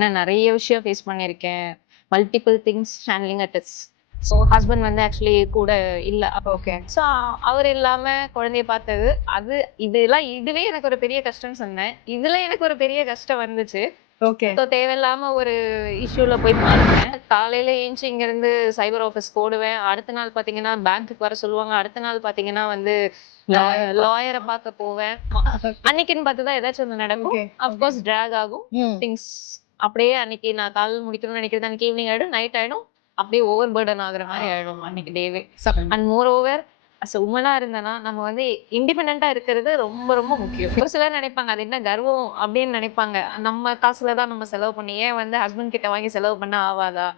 நான் நிறைய விஷயம் ஃபேஸ் பண்ணியிருக்கேன். Multiple things handling at it's. So husband வந்து ஆக்சுவலி கூட இல்ல. ஓகே. ஸோ அவர் இல்லாம குழந்தைய பார்த்தது, இதுவே எனக்கு ஒரு பெரிய கஷ்டம்னு சொன்னேன். இதுல எனக்கு ஒரு பெரிய கஷ்டம் வந்துச்சு. ஓகே. ஸோ தேவையில்லாம ஒரு இஷ்யூல போய் மாட்டினேன். காலையில ஏஞ்சி இங்க இருந்து சைபர் ஆஃபீஸ் போடுவேன். அடுத்த நாள் பாத்தீங்கன்னா பேங்க்குக்கு வர சொல்லுவாங்க. அடுத்த நாள் பாத்தீங்கன்னா வந்து லாயரை பார்க்க போவேன். அன்னைக்குன்னு பார்த்துதான் ஏதாச்சும் ஒன்று நடக்கும். அப்கோர்ஸ் டிராக் ஆகும் திங்ஸ். அப்படியே அன்னைக்கு நான் காலையில் முடிக்கணும்னு நினைக்கிறது அன்னைக்கு ஈவினிங் ஆயிடும், நைட் ஆயிடும். அப்படியே ஓவர் பர்டன் ஆகுற மாதிரி ஆயிடும் அன்னைக்கு டேவே. அண்ட் மோர் ஓவர் அஸ் உமனா இருந்தனா நம்ம வந்து இண்டிபெண்டா இருக்கிறது ரொம்ப ரொம்ப முக்கியம். ஒரு சிலர் நினைப்பாங்க அது என்ன கர்வம் அப்படின்னு நினைப்பாங்க. நம்ம காசுலதான் நம்ம செலவு பண்ணி ஏன் வந்து ஹஸ்பண்ட் கிட்ட வாங்கி செலவு பண்ண ஆவாதா?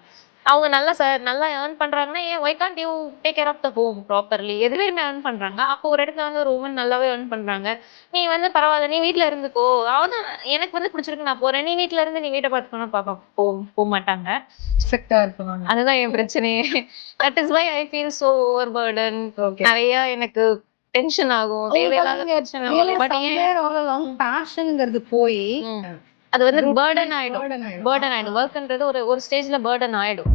அவங்க நல்லா ஏர்ன் பண்றாங்கன்னா ஏன் why can't you take care of the home properly? எதுலையுமே ஏர்ன் பண்றாங்க. அப்போ ஒரு இடத்துல வந்து ஒரு உமன் நல்லாவே ஏர்ன் பண்றாங்க. நீ வந்து பரவாயில்ல, நீ வீட்டுல இருந்துக்கோ, அவதான் எனக்கு வந்து பிடிச்சிருக்கு, நான் போறேன், நீ வீட்டுல இருந்து நீ வீட்டை பார்த்துக்கணும் போக மாட்டாங்க. அதுதான் என் பிரச்சனையே. That is why I feel so over burden. நிறைய எனக்கு டென்ஷன் ஆகும், தேவையில்லாத பேஷன்ங்கிறது போய் அது வந்து பர்டன் ஆயிடும். ஒர்க்ன்றது ஒரு ஸ்டேஜ்ல பர்டன் ஆயிடும்.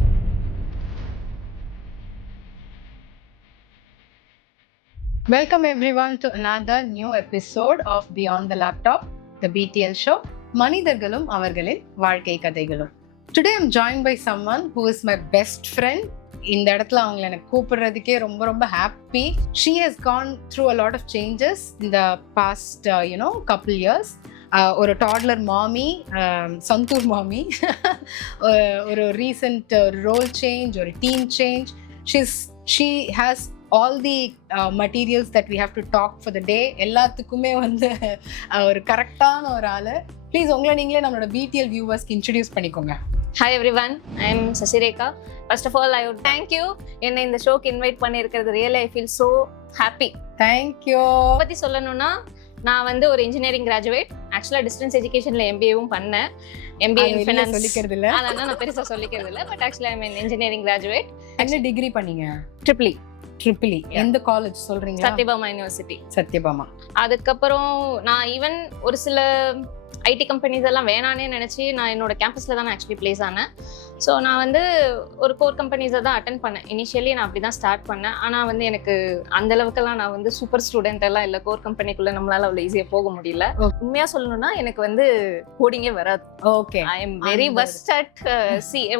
Welcome everyone to another new episode of Beyond the Laptop, the BTL show. மனிதர்களும் அவர்களின் வாழ்க்கை கதைகளும். Today I'm joined by someone who is my best friend. இந்த இடத்துல அவங்களை எனக்கு கூப்பிடுறதுக்கே ரொம்ப ரொம்ப happy. She has gone through a lot of changes in the past couple years. ஒரு டாட்லர் மாமி, சந்தூர் மாமி, ஒரு ரீசெண்ட் ரோல் சேஞ்ச், ஒரு team change. She has all the materials that we have to talk for the day. எல்லாத்துக்குமே வந்து ஒரு கரெக்டான ஒரு ஆளு. ப்ளீஸ் உங்களை நீங்களே நம்மளோட பிடிஎல் வியூவர்ஸ்க்கு இன்ட்ரடியூஸ் பண்ணிக்கோங்க. Hi everyone, I am Sasirekha. First of all, I would thank you. என்னை இந்த ஷோக்கு இன்வைட் பண்ணியிருக்கிறது really I feel so happy. Thank you. பத்தி சொல்லணும்னா நான் வந்து ஒரு இன்ஜினியரிங் கிராஜுவேட். ஆக்சுவலா டிஸ்டன்ஸ் எஜுகேஷன்ல எம்பிஏவும் பண்ணேன். எம்பிஏ இன் ஃபைனான்ஸ் சொல்லிக்கிறது இல்ல, அதனால நான் பெருசா சொல்லிக்கிறது இல்ல. பட் ஆக்சுவலா ஐ மீன் இன்ஜினியரிங் கிராஜுவேட். என்ன டிகிரி பண்ணீங்க? Triple E. எந்த காலேஜ் சொல்றீங்க? சத்யபாமா யூனிவர்சிட்டி. சத்யபாமா. அதுக்கப்புறம் நான் ஈவன் ஒரு சில ஐடி கம்பெனிஸ் எல்லாம் வேணானே நினைச்சு நான் என்னோட கேம்பஸ்ல தான் ஆக்சுவலி பிளேஸ் ஆனேன். ஸோ நான் வந்து ஒரு கோர் கம்பெனிஸை தான் அட்டன் பண்ணேன். இனிஷியலி நான் அப்படி தான் ஸ்டார்ட் பண்ணேன். ஆனால் வந்து எனக்கு அந்த அளவுக்குலாம் நான் வந்து சூப்பர் ஸ்டூடெண்ட் எல்லாம் இல்லை. கோர் கம்பெனிக்குள்ள நம்மளால அவ்வளோ ஈஸியாக போக முடியல. உண்மையா சொல்லணும்னா எனக்கு வந்து கோடிங்கே வராது. Okay. I am very best at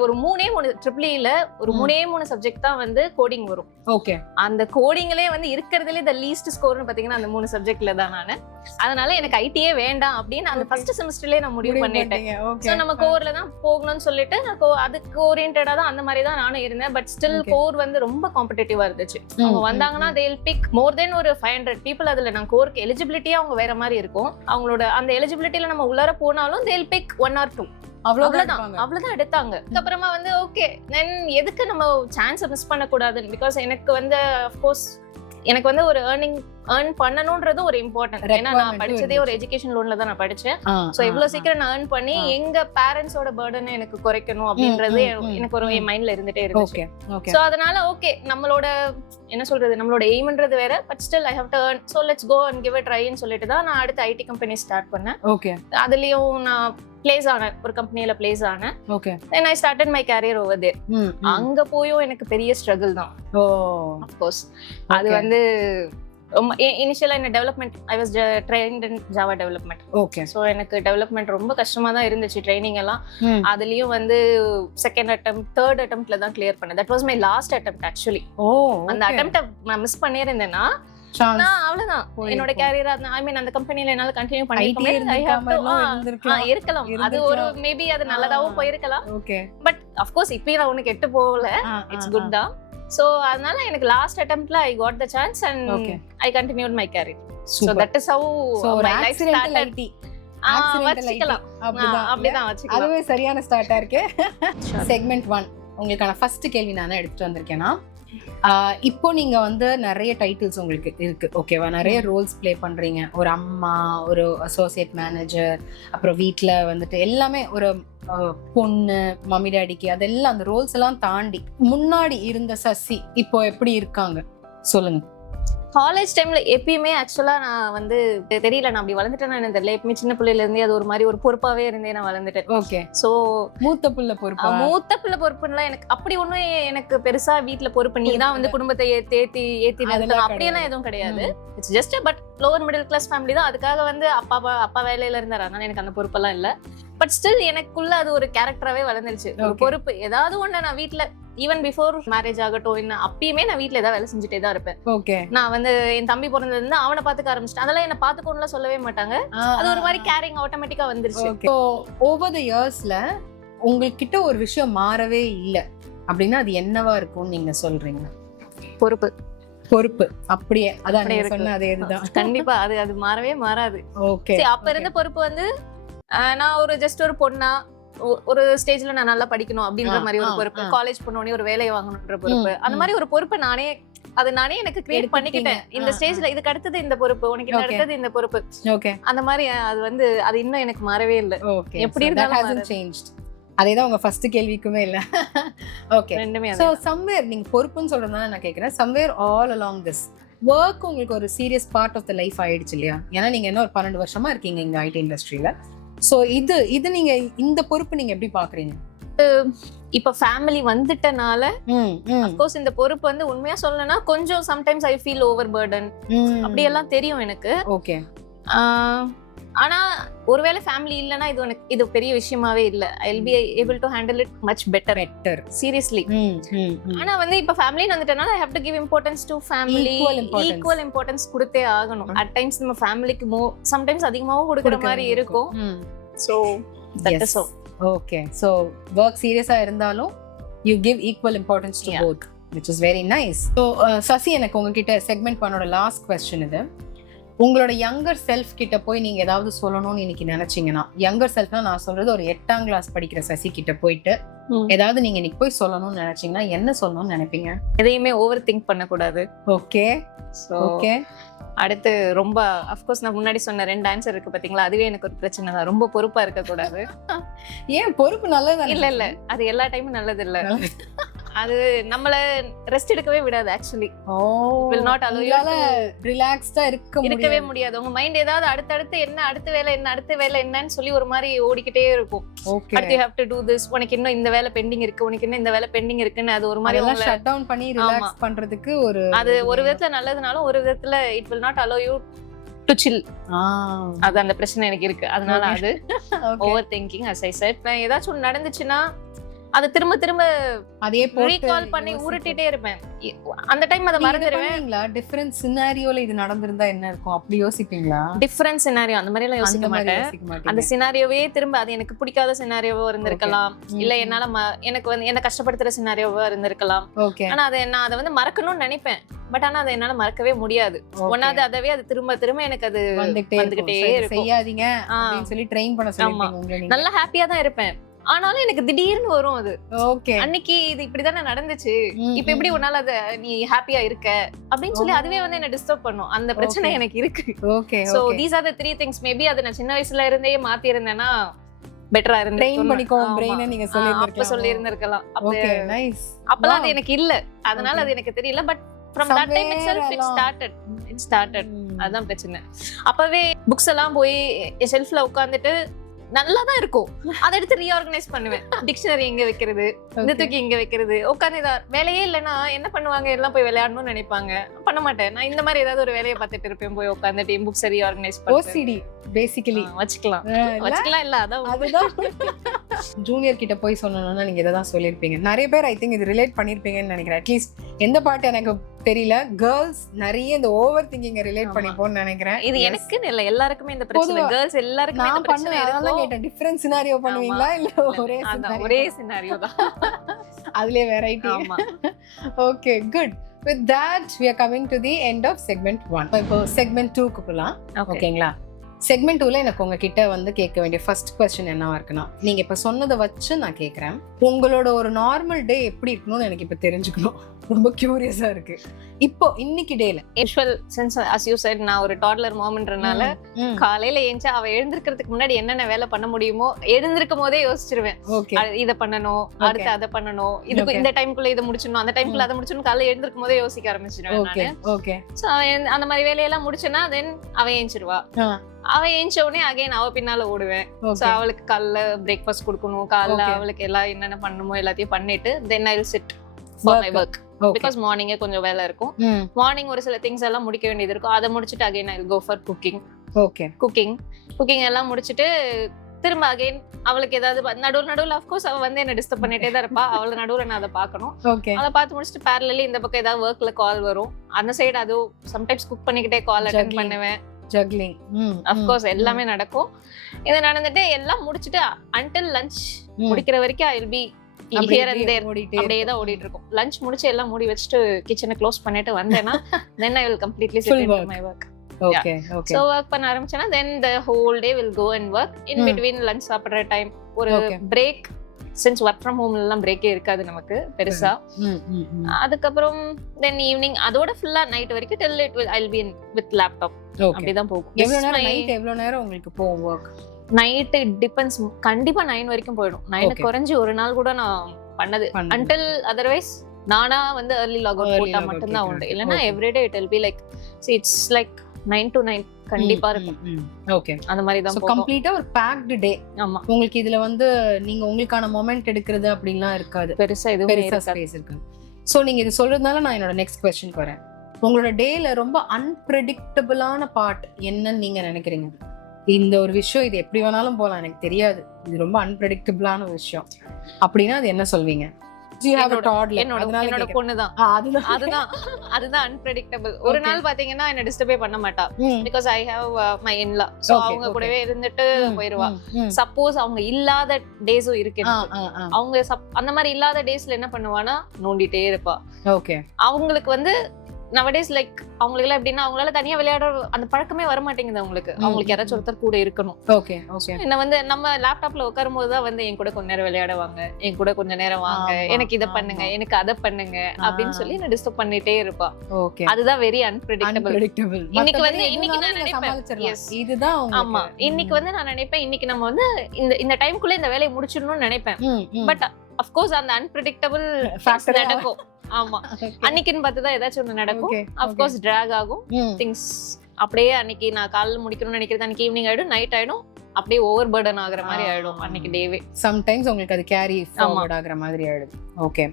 ஒரு மூணு ட்ரிபிள்இல ஒரு மூணு சப்ஜெக்ட் தான் வந்து கோடிங் வரும். ஓகே. அந்த கோடிங்லேயே வந்து இருக்கிறதுலே த லீஸ்ட் ஸ்கோர்னு பார்த்தீங்கன்னா அந்த 3 சப்ஜெக்ட்ல தான் நான். அதனால எனக்கு ஐடியே வேண்டாம் அப்படின்னு அந்த ஃபர்ஸ்ட் செமஸ்டர்லயே நான் முடிவு பண்ணிட்டேன். சோ நம்ம கோர்ல தான் போகணும்னு சொல்லிட்டு நான் அதுக்கு ஓரியன்டடா தான் அந்த மாதிரி தான் நானும் இருந்தேன். பட் ஸ்டில் கோர் வந்து ரொம்ப காம்படிட்டிவா இருந்துச்சு. அவங்க வந்தாங்கன்னா they will pick more than ஒரு 500 people. அதுல நான் கோருக்கு எலிஜிபிலிட்டியா அவங்க வேற மாதிரி இருக்கும். அவங்களோட அந்த எலிஜிபிலிட்டியில நம்ம உள்ளார போனாலும் they will pick 1 or 2. அவ்வளவுதான் எடுத்தாங்க. அதுக்கப்புறமா வந்து ஓகே தென் எதுக்கு நம்ம சான்ஸ் மிஸ் பண்ண கூடாது. பிகாஸ் எனக்கு வந்து அஃப்கோர்ஸ் எனக்கு வந்து ஒரு ஏர்ன் பண்ணணும்ன்றது ஒரு இம்பார்ட்டன்ட். ஏன்னா நான் படிச்சதே ஒரு எஜுகேஷன் லோன்ல தான் நான் படிச்சேன். சோ இவ்வளவு சீக்கிரம் நான் ஏர்ன் பண்ணி எங்க பேரண்ட்ஸோட பர்டன் எனக்கு குறைக்கணும் அப்படின்றது எனக்கு ஒரு மைண்ட்ல இருந்துட்டே இருந்துச்சு. சோ அதனால ஓகே நம்மளோட என்ன சொல்றது நம்மளோட எய்ம்ன்றது வேற. But still I have to earn. So let's go and give it ட்ரைன்னு சொல்லிட்டு தான் நான் அடுத்த ஐடி கம்பெனி ஸ்டார்ட் பண்ணேன். ஓகே. அதுலயும் நான் பிளேஸ் ஆனேன், ஒரு கம்பெனில பிளேஸ் ஆனேன். Okay. then I started my career over there. அங்க போயும் எனக்கு பெரிய ஸ்ட்ரகிள் தான். of course அது வந்து இனிஷியலா என்ன development I was trained in Java development. Okay. So எனக்கு டெவலப்மெண்ட் ரொம்ப கஷ்டமா தான் இருந்துச்சு ட்ரைனிங் எல்லாம். அதுலயும் வந்து செகண்ட் அட்டெம்ப்ட் தேர்ட் அட்டெம்ப்ட்ல தான் கிளியர் பண்ணேன். That was my last attempt actually. அந்த அட்டெம்ப்ட நான் மிஸ் பண்ணிருந்தேன்னா நான் அவ்வளவுதான் என்னோட கேரியர். ஐ மீன் அந்த கம்பெனில என்னால கண்டினியூ பண்ணிருக்கேன். இருக்கலாம், அது ஒரு மேபி அது நல்லதாவும் போயிருக்கலாம். பட் அஃப்கோர்ஸ் இப்ப நான் உனக்கு கெட்டு போகல, இட்ஸ் குட் தான். சோ அதனால எனக்கு லாஸ்ட் அட்டெம்ப்ட்ல I got the chance and I continued my career. So that is how my life started. வச்சுக்கலாம், அப்படிதான் வச்சுக்கலாம். அதுவே சரியான ஸ்டார்ட்டா இருக்கு. செக்மெண்ட் 1 உங்களுக்கான ஃபர்ஸ்ட் கேள்வி நான் எடுத்துட்டு வந்திருக்கேன்னா, இப்போ நீங்க வந்து நிறைய டைட்டில்ஸ் உங்களுக்கு இருக்கு, ஓகேவா? நிறைய ரோல்ஸ் பிளே பண்றீங்க. ஒரு அம்மா, ஒரு அசோசியேட் மேனேஜர், அப்புறம் வீட்டுல வந்துட்டு எல்லாமே ஒரு பொண்ணு, மம்மி டாடிக்கு, அதெல்லாம் அந்த ரோல்ஸ் எல்லாம் தாண்டி முன்னாடி இருந்த சசி இப்போ எப்படி இருக்காங்க சொல்லுங்க. காலேஜ் டைம்ல எப்பயுமே ஆக்சுவலா நான் வந்து தெரியல, நான் அப்படி வளர்ந்துட்டேன் எனக்கு தெரியல. எப்பயுமே சின்ன பிள்ளையில இருந்தே அது ஒரு மாதிரி ஒரு பொறுப்பாவே இருந்தே நான் வளர்ந்துட்டேன். ஓகே. சோ மூத்த பிள்ளை பொறுப்பா? மூத்த பிள்ளை பொறுப்புலாம் எனக்கு அப்படி ஒண்ணும் எனக்கு பெருசா வீட்டுல பொறுப்பு நீ தான் வந்து குடும்பத்தை ஏத்தி நிறுத்தணும் அப்படியெல்லாம் எதுவும் கிடையாது. It's just but lower middle class family தான். அதுக்காக வந்து அப்பா வேலையில இருந்தாரு, அதனால எனக்கு அந்த பொறுப்பெல்லாம் இல்ல. பட் ஸ்டில் எனக்குள்ள அது ஒரு கேரக்டராவே வளர்ந்துருச்சு. ஒரு பொறுப்பு ஏதாவது ஒண்ணு நான் வீட்டுல ஈவன் பிஃபோர் மேரேஜ் ஆகட்டும் என்ன அப்பயுமே நான் வீட்டுல ஏதாவது வேலை செஞ்சுட்டே தான் இருப்பேன். ஓகே. நான் வந்து என் தம்பி பிறந்ததுல இருந்து அவனை பாத்துக்க ஆரம்பிச்சிட்டேன். அதெல்லாம் என்ன பாத்துக்கணும்லாம் சொல்லவே மாட்டாங்க. அது ஒரு மாதிரி கேரிங் ஆட்டோமேட்டிக்கா வந்துருச்சு. ஸோ ஓவர் த இயர்ஸ்ல உங்ககிட்ட ஒரு விஷயம் மாறவே இல்லை அப்படின்னா அது என்னவா இருக்கும்னு நீங்க சொல்றீங்க? பொறுப்பு அப்படியே அதான் நீங்க சொன்ன அதே இதுதான். கண்டிப்பா அது மாறவே மாறாது. ஓகே. அப்ப இருந்த பொறுப்பு வந்து நான் ஒரு ஜஸ்ட் ஒரு பொண்ணா ஒரு ஸ்டேஜ்ல நான் நல்லா படிக்கணும் அப்படின்ற மாதிரி ஒரு பொறுப்பு, காலேஜ் போனோடனே ஒரு வேலையை வாங்கணும்ன்ற பொறுப்பு, அந்த மாதிரி ஒரு பொறுப்பை நானே எனக்கு கிரியேட் பண்ணிக்கிட்டேன். இந்த ஸ்டேஜ்ல இதுக்கு அடுத்தது இந்த பொறுப்பு, உனக்கு இது அடுத்தது இந்த பொறுப்பு. ஓகே. அந்த மாதிரி அது வந்து அது இன்னும் எனக்கு மாறவே இல்லை. எப்படி இருந்தாலும் அதேதான் உங்க ஃபர்ஸ்ட் கேள்விக்குமே இல்ல. ஓகே. சோ சம்வேர் நீங்க பொறுப்புன்னு சொல்றதுனால நான் கேக்குறேன், somewhere all along this work உங்களுக்கு ஒரு serious part of the life ஆயிடுச்சு இல்லையா? ஏன்னா நீங்க என்ன ஒரு 12 வருஷமா இருக்கீங்க இங்க ஐடி இண்டஸ்ட்ரியில. சோ இது நீங்க இந்த பொறுப்பு நீங்க எப்படி பாக்குறீங்க? இப்ப ஃபேமிலி வந்துட்டனால அஃப்கோர்ஸ் இந்த பொறுப்பு வந்து உண்மையா சொல்லணும்னா கொஞ்சம் sometimes I feel over burden அப்படி எல்லாம் தெரியும் எனக்கு. ஓகே. ஆனா ஒருவேளை ஃபேமிலி இல்லனா இது பெரிய விஷயமாவே இல்ல. I will be able to handle it much better seriously. ஆனா வந்து இப்ப ஃபேமிலின்னு வந்துட்டனால I have to give importance to family. Equal importance கொடுத்தே ஆகணும். அட் டைம்ஸ் நம்ம ஃபேமிலிக்கு சம்டைம்ஸ் அதிகமாவும் கொடுக்கிற மாதிரி இருக்கும். So that is okay. So work சீரியஸா இருந்தாலும் you give equal importance to both, which is very nice. So Sasi, எனக்கு உங்ககிட்ட செக்மெண்ட் பண்ணோட லாஸ்ட் क्वेश्चन இது. உங்களோட யங்கர் செல்ஃப் கிட்ட போய் நீங்க ஏதாவது சொல்லணும்னு இன்னைக்கு நினைச்சீங்கன்னா, யங்கர் செல்ஃப்னா நான் சொல்றது ஒரு 8ஆம் கிளாஸ் படிக்கிற சசி கிட்ட போயிட்டு ஏதாவது நீங்க இன்னைக்கு போய் சொல்லணும்னு நினைச்சீங்கன்னா என்ன சொல்லணும்னு நினைப்பீங்க? எதையுமே ஓவர் திங்க் பண்ணக்கூடாது. ஓகே. ஓகே. அடுத்து ரொம்ப அஃப்கோர்ஸ் நான் முன்னாடி சொன்ன 2 ஆன்சர் இருக்கு பாத்தீங்களா, அதுவே எனக்கு ஒரு பிரச்சனை தான். ரொம்ப பொறுப்பா இருக்க கூடாது. ஏன் பொறுப்பு நல்லது இல்ல அது எல்லா டைமும் நல்லது இல்ல. அது நம்மள ரெஸ்ட் எடுக்கவே விடாது actually. will not allow you to ரிலாக்ஸ்டா இருக்கவே முடியாது. உங்க மைண்ட் ஏதாவது அடுத்து என்ன அடுத்த வேலை என்னன்னு சொல்லி ஒரு மாதிரி ஓடிக்கிட்டே இருக்கும். அடுத்து you have to do this, உனக்கு இன்னும் இந்த வேலை பெண்டிங் இருக்கு, உனக்கு இன்னும் இந்த வேலை பெண்டிங் இருக்குன்னு அது ஒரு மாதிரி எல்லாம் ஷட் டவுன் பண்ணி ரிலாக்ஸ் பண்றதுக்கு அது ஒரு விதத்துல நல்லதுனாலும் ஒரு விதத்துல it will not allow you to chill. அது அந்த பிரச்சனை எனக்கு இருக்கு. அதனால அது over thinking. as I said, நான் ஏதாச்சும் ஒன்று நடந்துச்சுன்னா அதை திரும்ப அதே ரீகால் பண்ணி உருட்டிட்டே இருப்பேன். அந்த டைம் அதை மறந்துடுவேன். டிஃபரண்ட் சினாரியோல இது நடந்திருந்தா என்ன இருக்கும் அப்படி யோசிப்பீங்களா? டிஃபரண்ட் சினாரியோ அந்த மாதிரி எல்லாம் யோசிக்க மாட்டேன். அந்த சினாரியோவே திரும்ப அது எனக்கு பிடிக்காத சினாரியோவா இருந்திருக்கலாம், இல்ல என்னால எனக்கு வந்து என்ன கஷ்டப்படுத்துற சினாரியோவா இருந்திருக்கலாம். ஆனா அதை வந்து மறக்கணும்னு நினைப்பேன். பட் ஆனா அதை என்னால மறக்கவே முடியாது. ஒன்னாவது அதவே அது திரும்ப எனக்கு அது வந்துகிட்டே இருக்கும். செய்யாதீங்க அப்படின்னு சொல்லி ட்ரெயின் பண்ண சொல்லுவாங்க. நல்லா ஹாப்பியா தான் இருப்பேன். ஆனாலும் எனக்கு திடீர்னு வரும் அது. ஓகே. அன்னைக்கு இது இப்படிதானே நடந்துச்சு, இப்ப எப்படி உன்னால அத நீ ஹாப்பியா இருக்க அப்படின்னு சொல்லி அதுவே வந்து என்ன டிஸ்டர்ப் பண்ணும். அந்த பிரச்சனை எனக்கு இருக்கு. Okay. So these are the 3 things. Maybe அத நான் சின்ன வயசுல இருந்தே மாத்தி இருந்தேனா பெட்டரா இருந்திருக்கும். ட்ரெயின் பண்ணிக்கோ பிரெயினை நீங்க சொல்லி இருந்திருக்கலாம். Okay, nice. அப்பலாம் அது எனக்கு இல்ல, அதனால அது எனக்கு தெரியல. But from that time itself it started. அதான் பிரச்சனை. அப்பவே புக்ஸ் எல்லாம் போய் ஷெல்ஃப்ல உட்கார்ந்துட்டு நல்லா தான் இருக்கும், அதை எடுத்து ரீஆர்கனைஸ் பண்ணுவேன். டிக்ஷனரி எங்க வைக்கிறது, இந்த தூக்கி இங்க வைக்கிறது, உட்காந்து வேலையே இல்லைன்னா என்ன பண்ணுவாங்க, எல்லாம் போய் விளையாடணும்னு நினைப்பாங்க. பண்ண மாட்டேன். நான் இந்த மாதிரி ஏதாவது ஒரு வேலையை பார்த்துட்டு இருப்பேன், போய் உட்காந்துட்டு புக்ஸ் ரீஆர்கனைஸ் OCD பேசிக்கலி வச்சுக்கலாம் இல்ல. அதுதான் ஜூனியர் கிட்ட போய் சொல்லணும்னா நீங்க இதை தான் சொல்லியிருப்பீங்க. நிறைய பேர் ஐ திங்க் இது ரிலேட் பண்ணிருப்பீங்கன்னு நினைக்கிறேன். அட்லீஸ்ட் எந்த பாட்டு எனக்கு தெரியல, கேர்ள்ஸ் நிறைய இந்த ஓவர் திங்கிங்க ரிலேட் பண்ணிப்போம்னு நினைக்கிறேன். இது எனக்குன்னு இல்ல, எல்லாருக்குமே இந்த பிரச்சனை. கேர்ள்ஸ் எல்லாருக்குமே இந்த பிரச்சனை இருக்கு. கேட்டேன், டிஃபரண்ட் சினாரியோ பண்ணுவீங்களா இல்ல ஒரே சினாரியோ தான், அதுலயே variety? Okay, good. With that we are coming to the end of segment 1. இப்போ segment 2 க்கு போலாம். ஓகேங்களா? செக்மெண்ட் 2ல எனக்கு உங்ககிட்ட வந்து கேட்க வேண்டிய ஃபர்ஸ்ட் கொஸ்டின் என்னவா இருக்குன்னா, நீங்க இப்ப சொன்னதை வச்சு நான் கேட்கறேன், உங்களோட ஒரு நார்மல் டே எப்படி இருக்கணும்னு எனக்கு இப்ப தெரிஞ்சுக்கணும். ரொம்ப கியூரியஸா இருக்கு. இப்போ இன்னைக்கு டேல usual sense as you said நான் ஒரு டாட்லர் மாம்ன்றனால காலையில ஏஞ்சா அவ எழுந்திருக்கிறதுக்கு முன்னாடி என்னென்ன வேலை பண்ண முடியுமோ எழுந்திருக்கும் போதே யோசிச்சிருவேன். இத பண்ணணும், அடுத்து அதை பண்ணணும், இதுக்கு இந்த டைம்குள்ள இதை முடிச்சிடணும், அந்த டைம்குள்ள அதை முடிச்சணும், காலையில எழுந்திருக்கும் போதே யோசிக்க ஆரம்பிச்சிருவேன் நானு. சோ அந்த மாதிரி வேலையெல்லாம் முடிச்சேன்னா தென் அவ ஏஞ்சிருவா. அவ ஏஞ்ச உடனே அகைன் அவ பின்னால ஓடுவேன். சோ அவளுக்கு காலைல பிரேக்ஃபாஸ்ட் கொடுக்கணும், காலைல அவளுக்கு எல்லாம் என்னென்ன பண்ணணுமோ எல்லாத்தையும் பண்ணிட்டு then I will sit for my work. Because மார்னிங்கே கொஞ்சம் வேலை இருக்கும். மார்னிங் ஒரு சில திங்ஸ் எல்லாம் முடிக்க வேண்டியது இருக்கும். அதை முடிச்சுட்டு again I will go for cooking. Cooking எல்லாம் முடிச்சுட்டு திரும்ப அகைன் அவளுக்கு ஏதாவது நடுவில் அஃப்கோர்ஸ் அவ வந்து என்ன டிஸ்டர்ப் பண்ணிட்டே தான் இருப்பா. அவளை நடுவில் நான் அதை பார்க்கணும். அதை பார்த்து முடிச்சுட்டு பேரலி இந்த பக்கம் ஏதாவது ஒர்க்ல கால் வரும், அந்த சைடு அதுவும் சம்டைம்ஸ் குக் பண்ணிக்கிட்டே கால் அட்டெண்ட் பண்ணுவேன். ஜக்லிங் அஃப்கோர்ஸ் எல்லாமே நடக்கும். இது நடந்துட்டு எல்லாம் முடிச்சுட்டு அன்டில் லஞ்ச் முடிக்கிற வரைக்கும் ஐ will B here and there அப்படியே தான் ஓடிட்டு இருக்கும். லஞ்ச் முடிச்சு எல்லாம் மூடி வச்சுட்டு கிச்சனை க்ளோஸ் பண்ணிட்டு வந்தேன்னா then I will completely sit into my work. Okay. So work பண்ண ஆரம்பிச்சேன்னா then the whole day will go and work. In between lunch சாப்பிடுற டைம் ஒரு break, since work from home எல்லாம் பிரேக்கே இருக்காது நமக்கு பெருசா. அதுக்கப்புறம் then evening அதோட ஃபுல்லா நைட் வரைக்கும் till it will I'll be in with laptop. அப்படிதான் போகும். எவ்வளவு நேரம் உங்களுக்கு போகும் work? Night it depends. கண்டிப்பா 9 வரைக்கும் போயிடும். 9 குறைஞ்சு ஒரு நாள் கூட நான் பண்ணது until otherwise நானா வந்து early log out போட்டா மட்டும் தான் உண்டு. இல்லனா everyday it will be like see it's like 9 to 9 கண்டிப்பா இருக்கும். ஓகே, அந்த மாதிரி தான் போகும். கம்ப்ளீட்டா ஒரு packed day. ஆமா, உங்களுக்கு இதுல வந்து நீங்க உங்களுக்கான மொமெண்ட் எடுக்கிறது அப்படிலாம் இருக்காது, பெருசா ஸ்பேஸ் இருக்காது. சோ நீங்க இது சொல்றதுனால நான் என்னோட நெக்ஸ்ட் क्वेश्चन வரேன். உங்களோட டேல ரொம்ப அன்பிரெடிக்டபிளான பார்ட் என்னன்னு நீங்க நினைக்கிறீங்க? இந்த ஒரு விஷயம் இது எப்படி வேணாலும் போலாம், எனக்கு தெரியாது, இது ரொம்ப அன்பிரெடிக்டபிளான விஷயம் அப்படின்னா அது என்ன சொல்வீங்க? என்னோட பொண்ணுதான். அதுதான் அன்பிரெடிக்டபிள். ஒரு நாள் பாத்தீங்கன்னா என்ன டிஸ்டர்பே பண்ண மாட்டா. Because I have my in-law. So அவங்க கூடவே இருந்துட்டு போயிருவா. சப்போஸ் அவங்க இல்லாத டேஸும் இருக்கு. அவங்க அந்த மாதிரி இல்லாத டேஸ்ல என்ன பண்ணுவானா நோண்டிட்டே இருப்பா. அவங்களுக்கு வந்து nowadays லைக் அவங்களுக்கு எல்லாம் எப்படின்னா அவங்களால தனியா விளையாட அந்த பழக்கமே வர மாட்டேங்குது. அவங்களுக்கு யாராச்சும் ஒருத்தர் கூட இருக்கணும். என்ன வந்து நம்ம லேப்டாப்ல உட்காரும் போதுதான் வந்து என் கூட கொஞ்ச நேரம் விளையாடுவாங்க, என் கூட கொஞ்ச நேரம் வாங்க, எனக்கு இதை பண்ணுங்க, எனக்கு அதை பண்ணுங்க அப்படின்னு சொல்லி என்ன டிஸ்டர்ப் பண்ணிட்டே இருப்பா. அதுதான் வெரி அன்பிரெடிக்டபிள். இன்னைக்கு வந்து இன்னைக்கு நான் நினைப்பேன் இதுதான். ஆமா, இன்னைக்கு வந்து நான் நினைப்பேன் இன்னைக்கு நம்ம வந்து இந்த டைம்குள்ள இந்த வேலையை முடிச்சிடணும்னு நினைப்பேன். பட் அஃப்கோர்ஸ் அந்த அன்பிரெடிக்டபிள் நடக்கும். ஆமா, அன்னைக்குன்னு பார்த்துதான் ஏதாச்சும் ஒண்ணு நடக்கும். அஃப்கோர்ஸ் டிராக் ஆகும் திங்ஸ். அப்படியே அன்னைக்கு நான் காலைல முடிக்கணும்னு நினைக்கிறது அன்னைக்கு ஈவினிங் ஆயிடும், நைட் ஆயிடும், அப்படியே ஓவர் பர்டன் ஆகுற மாதிரி ஆயிடும் அன்னைக்கு டேவே. சம்டைம்ஸ் உங்களுக்கு அது கேரி ஃபார்வர்ட் ஆகுற மாதிரி ஆயிடுது. ஓகே,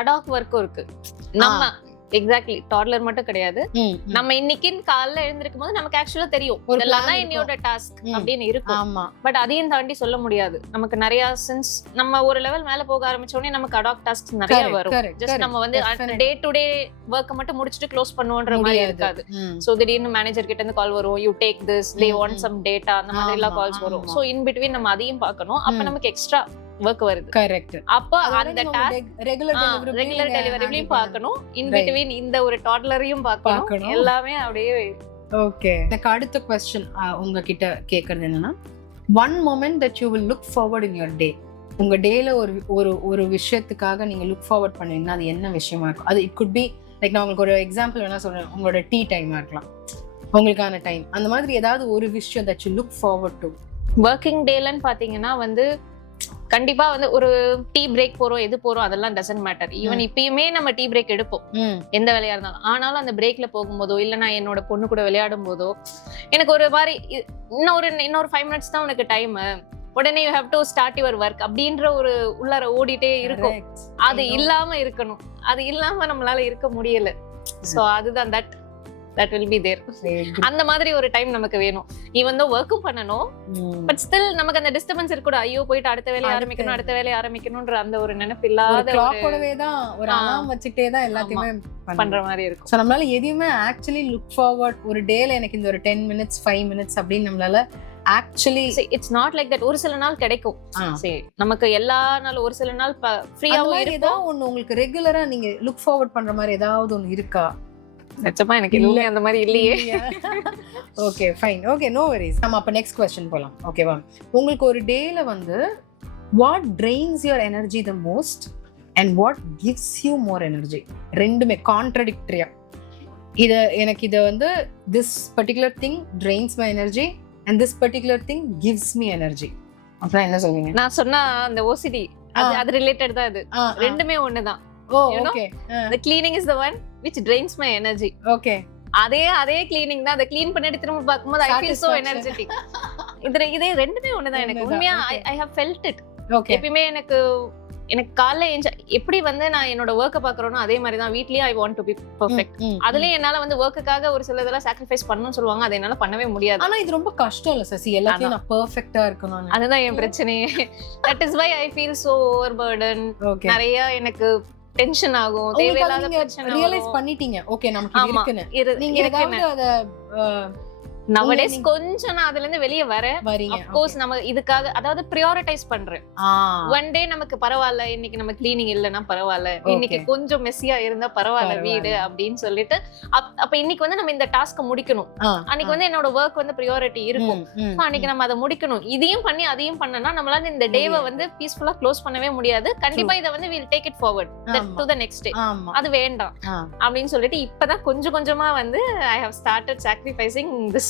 அடாக் ஒர்க்கும் இருக்கு. நம்ம எக்ஸாக்ட்லி டாட்லர் மட்டும் கிடையாது. நம்ம இன்னைக்கு காலைல எழுந்திருக்கும் போது நமக்கு ஆக்சுவலா தெரியும் இதெல்லாம் தான் என்னோட டாஸ்க் அப்படின்னு இருக்கும். பட் அதையும் தாண்டி சொல்ல முடியாது. நமக்கு நிறைய சென்ஸ் நம்ம ஒரு லெவல் மேல போக ஆரம்பிச்ச உடனே நமக்கு அடாக் டாஸ்க் நிறைய வரும். ஜஸ்ட் நம்ம வந்து டே டு டே ஒர்க் மட்டும் முடிச்சிட்டு க்ளோஸ் பண்ணுவோன்ற மாதிரி இருக்காது. சோ திடீர்னு மேனேஜர் கிட்ட இருந்து கால் வரும், you take this, they want some data, அந்த மாதிரி எல்லாம் கால்ஸ் வரும். சோ இன் பிட்வீன் நம்ம அதையும் பார்க்கணும். அப்ப நமக்கு எக்ஸ்ட்ரா வர்க் வருது. கரெக்ட். அப்ப அந்த டாஸ்க் ரெகுலர் டெலிவரியும் பார்க்கணும், இன் பிட்வீன் இந்த ஒரு டாட்லரையும் பார்க்கணும், எல்லாமே அப்படியே. ஓகே, எனக்கு அடுத்த क्वेश्चन உங்ககிட்ட கேக்குறது என்னன்னா, one moment that you will look forward in your day. உங்க டேல ஒரு விஷயத்துக்காக நீங்க லுக் ஃபார்வர்ட் பண்ணீங்கன்னா அது என்ன விஷயமா இருக்கும்? அது இட் குட் பி லைக், நான் உங்களுக்கு ஒரு எக்ஸாம்பிள் வேணா சொல்றேன். உங்களோட டீ டைமா இருக்கலாம், உங்களுக்கான டைம், அந்த மாதிரி ஏதாவது ஒரு விஷயம் that you look forward to. Working டேலன்னு பாத்தீங்கன்னா வந்து கண்டிப்பா வந்து ஒரு டீ பிரேக் போறோம், எது போறோம் அதெல்லாம் டசன்ட் மேட்டர். ஈவன் இப்பயுமே நம்ம டீ பிரேக் எடுப்போம் எந்த வேலையா இருந்தாலும். ஆனாலும் அந்த பிரேக்ல போகும்போதோ இல்ல நான் என்னோட பொண்ணு கூட விளையாடும் போதோ எனக்கு ஒரு மாதிரி இன்னொரு 5 minutes தான் உனக்கு டைம், உடனே you have to start your work அப்படின்ற ஒரு உள்ளார ஓடிட்டே இருக்கும். அது இல்லாம இருக்கணும், அது இல்லாம நம்மளால இருக்க முடியல. சோ அதுதான் that will be there. அந்த மாதிரி ஒரு டைம் நமக்கு வேணும். ஈவன் தோ வர்க்கும் பண்ணணும், பட் ஸ்டில் நமக்கு அந்த டிஸ்டர்பன்ஸ் இருக்கக்கூட. ஐயோ போயிட்டு அடுத்த வேலையை ஆரம்பிக்கணும்ன்ற அந்த ஒரு நினைப்பு இல்லாத கிளாக்கோடவே தான் ஒரு அலார்ம் வச்சுட்டே தான் எல்லாத்தையுமே பண்ற மாதிரி இருக்கும். சோ நம்மளால எதையுமே ஆக்சுவலி லுக் ஃபார்வர்ட் ஒரு டேல எனக்கு இந்த ஒரு 10 minutes 5 minutes அப்படின்னு நம்மளால actually it's not like that. ஒரு சில நாள் கிடைக்கும், சரி நமக்கு எல்லா நாளும் ஒரு சில நாள் ஃப்ரீயாவும் இருக்கும். ஒன்னு உங்களுக்கு ரெகுலரா நீங்க லுக் ஃபார்வர்ட் பண்ற மாதிரி ஏதாவது ஒன்னு இருக்கா? நிச்சயமா எனக்கு இல்லையே, அந்த மாதிரி இல்லையே. Okay fine, okay no worries. நம்ம அப்ப நெக்ஸ்ட் क्वेश्चन போலாம். ஓகேவா, உங்களுக்கு ஒரு டேல வந்து what trains your energy the most and what gives you more energy? ரெண்டுமே கான்ட்ரடிக்டரியா. எனக்கு இதை வந்து this particular thing trains my energy and this particular thing gives me energy. அப்புறம் என்ன சொல்வீங்க? நான் சொன்னா அந்த ஓசிடி அது ரிலேட்டட் தான். இது ரெண்டுமே ஒண்ணுதான். Okay. the cleaning is the one which drains my energy. Okay. அதே கிளீனிங் தான். அதை க்ளீன் பண்ணிட்டு திரும்ப பார்க்கும்போது I feel so energetic. இதே ரெண்டுமே ஒண்ணுதான். எனக்கு உண்மையா I have felt it. Okay. எப்பவுமே எனக்கு காலைல எப்படி வந்து நான் என்னோட ஒர்க்கை பாக்குறேனோ அதே மாதிரி தான் வீட்லயே I want to be perfect. அதுலயும் என்னால வந்து ஒர்க்குக்காக ஒரு சில இதெல்லாம் சாக்ரிஃபைஸ் பண்ணணும்னு சொல்லுவாங்க. அதை என்னால பண்ணவே முடியாது. ஆனா இது ரொம்ப கஷ்டம் இல்ல சசி? எல்லாத்தையும் நான் பெர்ஃபெக்ட்டா இருக்கணும். அதுதான் என் பிரச்சனையே. That is why I feel so overburdened. நிறைய எனக்கு டென்ஷன் ஆகும். தேவையில்லாத பிரச்சனை ரியலைஸ் பண்ணிட்டீங்க. ஓகே, நமக்கு இருக்குன்னு. நீங்க ஏதாவது அத nowadays கொஞ்சம் நான் அதுல இருந்து வெளிய வரேன். of course நம்ம இதுக்காக அதாவது prioritize பண்றேன். one day நமக்கு பரவாயில்ல, இன்னைக்கு நம்ம cleaning இல்லனா பரவாயில்ல, இன்னைக்கு கொஞ்சம் மெஸ்ஸியா இருந்தா பரவாயில்ல வீடு அப்படின்னு சொல்லிட்டு அப்ப இன்னைக்கு வந்து நம்ம இந்த டாஸ்க முடிக்கணும். அன்னைக்கு வந்து என்னோட work வந்து priority இருக்கும். அன்னைக்கு நம்ம அதை முடிக்கணும். இதையும் பண்ணி அதையும் பண்ணனா நம்மளால இந்த டேவை வந்து பீஸ்ஃபுல்லா க்ளோஸ் பண்ணவே முடியாது. கண்டிப்பா இத வந்து we'll take it forward to the next day. அது வேண்டாம் அப்படின்னு சொல்லிட்டு இப்பதான் கொஞ்சம் கொஞ்சமா வந்து I have started sacrificing this